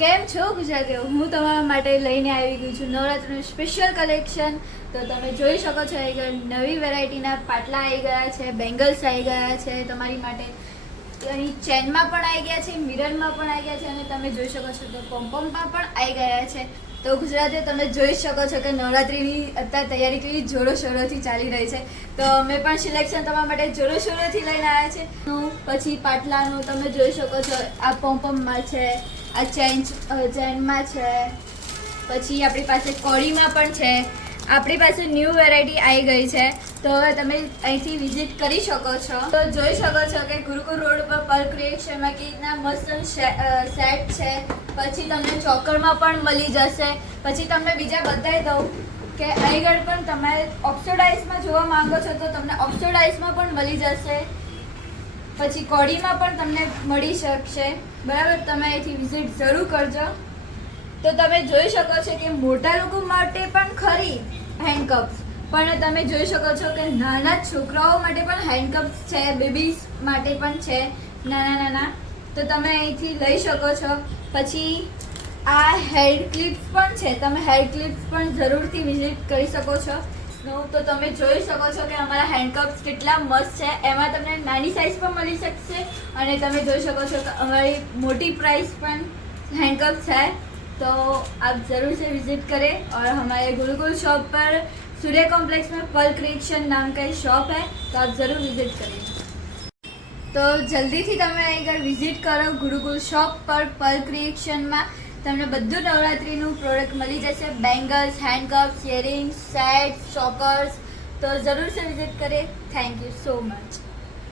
કેમ છો ગુજરાતીઓ? હું તમારા માટે લઈને આવી ગઈ છું નવરાત્રિનું સ્પેશિયલ કલેક્શન. તો તમે જોઈ શકો છો આગળ નવી વેરાયટીના પાટલા આવી ગયા છે, બેંગલ્સ આવી ગયા છે તમારી માટે. અહીં ચેનમાં પણ આવી ગયા છે, મિરરમાં પણ આવી ગયા છે અને તમે જોઈ શકો છો તો પોમ્પોમમાં પણ આવી ગયા છે. તો ગુજરાતીઓ તમે જોઈ શકો છો કે નવરાત્રિની અત્યારે તૈયારી કેવી જોરોશોરોથી ચાલી રહી છે. તો અમે પણ સિલેક્શન તમારા માટે જોરોશોરોથી લઈને આવ્યા છે. પછી પાટલાનું તમે જોઈ શકો છો, આ પોમ્પોમમાં છે, આ ચેનમાં છે, પછી આપણી પાસે કોડીમાં પણ છે. આપણી પાસે ન્યૂ વેરાયટી આવી ગઈ છે. તો હવે તમે અહીંથી વિઝિટ કરી શકો છો. તો જોઈ શકો છો કે ગુરુકુળ રોડ પર પલ ક્રિએશનમાં કે રીતના મસ્ત સેટ છે. પછી તમને ચોકરમાં પણ મળી જશે. પછી તમને બીજા બતાવી દઉં કે અહીં પણ તમે ઓક્સોડાઇઝમાં જોવા માંગો છો તો તમને ઓક્સોડાઇઝમાં પણ મળી જશે. પછી કોડીમાં પણ તમને મળી શકશે. બરાબર, તમે અહીંથી વિઝિટ જરૂર કરજો. તો તમે જોઈ શકો છો કે મોટા લોકો માટે પણ ખરી હેન્ડકપ્સ, પણ તમે જોઈ શકો છો કે નાના છોકરાઓ માટે પણ હેન્ડકપ્સ છે, બેબીઝ માટે પણ છે નાના. તો તમે અહીંથી લઈ શકો છો. પછી આ હેર ક્લિપ્સ પણ છે, તમે હેર ક્લિપ્સ પણ જરૂરથી વિઝિટ કરી શકો છો. તો તમે જોઈ શકો છો કે અમારા હેન્ડકપ્સ કેટલા મસ્ત છે. એમાં તમને નાની સાઇઝ પણ મળી શકશે અને તમે જોઈ શકો છો કે અમારી મોટી प्राइस પણ हैंडकप्स है. तो आप ज़रूर से विज़िट करें. और हमारे गुरुकुल शॉप पर सूर्य कॉम्प्लेक्स में पल क्रिएशन नाम का शॉप है, तो आप ज़रूर विज़िट करें. तो જલ્દીથી તમે અહીં વિઝિટ કરો ગુરુકુલ શોપ પર પલ ક્રિએશનમાં. તમને બધું નવરાત્રિનું પ્રોડક્ટ મળી જશે, બેંગલ્સ, હેન્ડકપ્સ, ઇયરિંગ્સ, સેટ્સ, ચોકર્સ. તો જરૂર से विज़िट करें. Thank you so much.